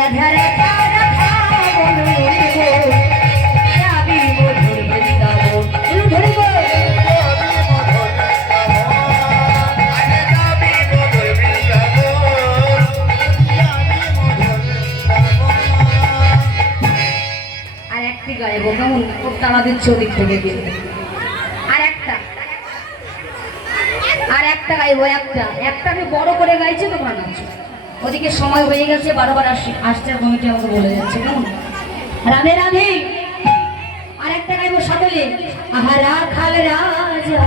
রাধা রাধা রাধা বলো যাবি মধুর বৃন্দাবন ধরে গো আর একটি গাইব কেমন খুব তাড়া দিচ্ছে ওদিক থেকে কিন্তু আর একটা গাইবো একটাকে বড় করে গাইছে তো বানাচ্ছে ওদিকে সময় হয়ে গেছে বারবার আসছে কমিটি আমাকে বলে যাচ্ছে কেমন রাধে রাধে আর একটা গাইবো সকলে আহা রাখাল রাজা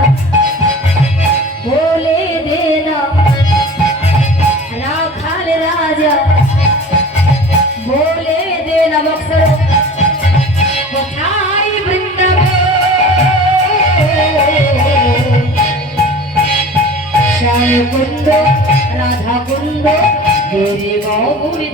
বলে দে না রাখাল রাজা বলে দে না বক্সর কোথায় বৃন্দাবন শ্যাম কুন্দ রাধা কুন্দ দেরে গৌরী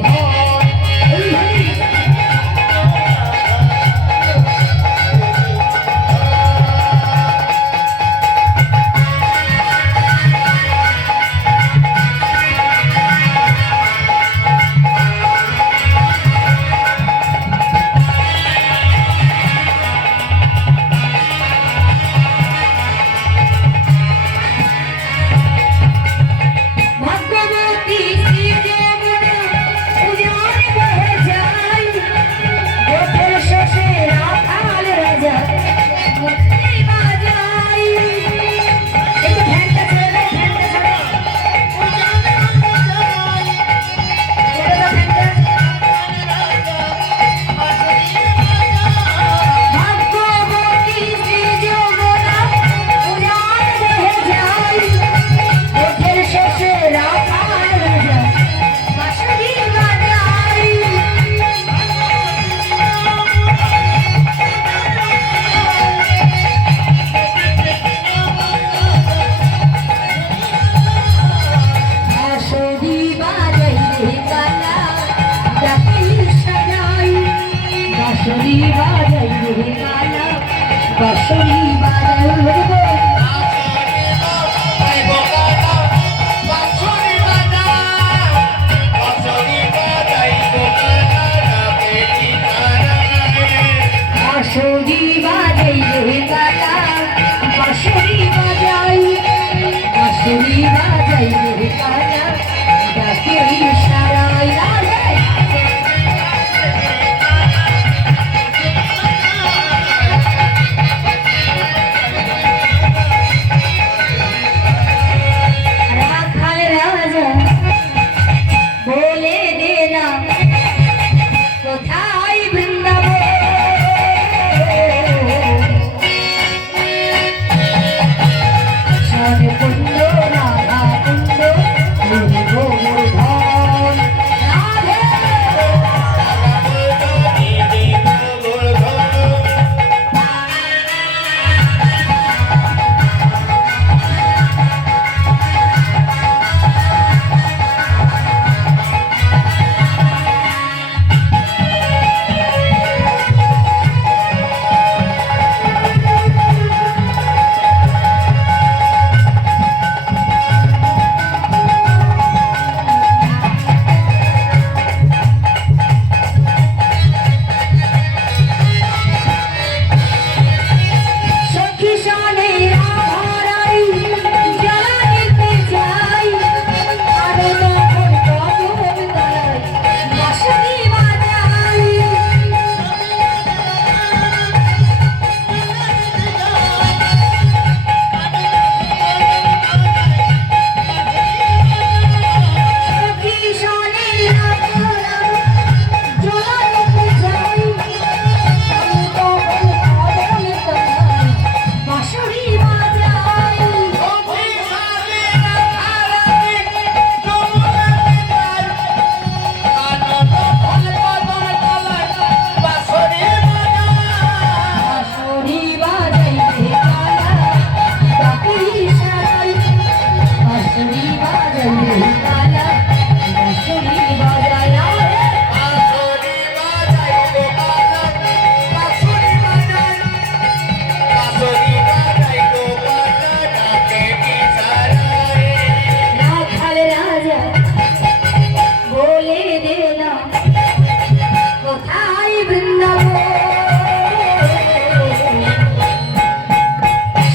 বৃন্দাবন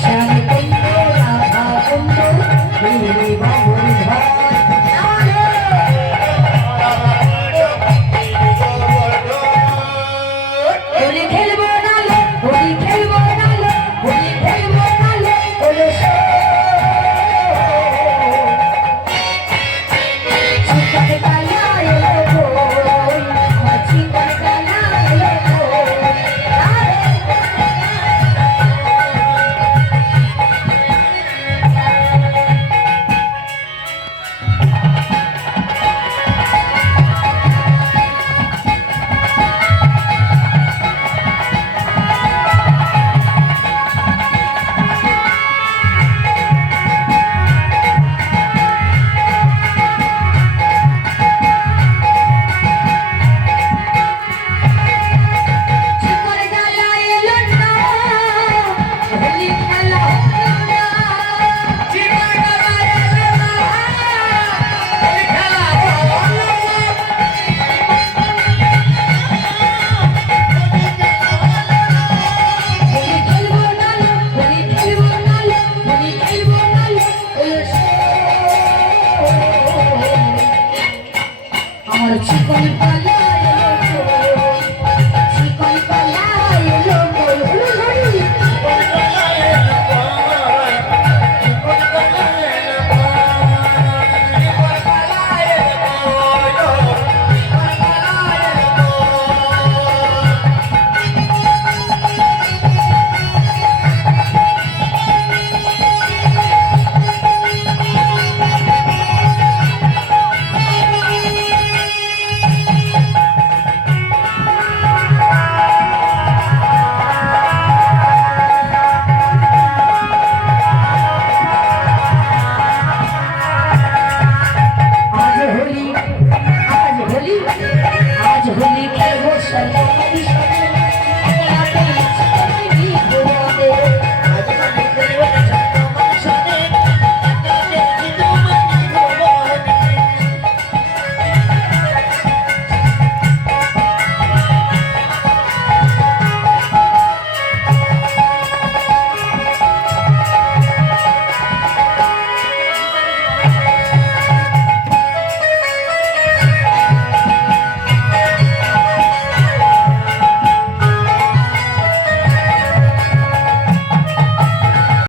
শ্যাম কুণ্ড রাধা কুণ্ড গিরি বাবুল হোলি খেলবো না লো হোলি খেলবো না লো হোলি খেলবো না লো ওলো চিকন কালা এলো বই আমার চিকন কালা এলো চিকন কালা এলো না হোলি খেলা হলো না চিকন কালা এলো না হোলি খেলা হলো না হোলি খেলবো না লো হোলি খেলবো না লো হোলি খেলবো না লো আমার চিকন কালা এলো চিকন কালা এলো আজ হোলি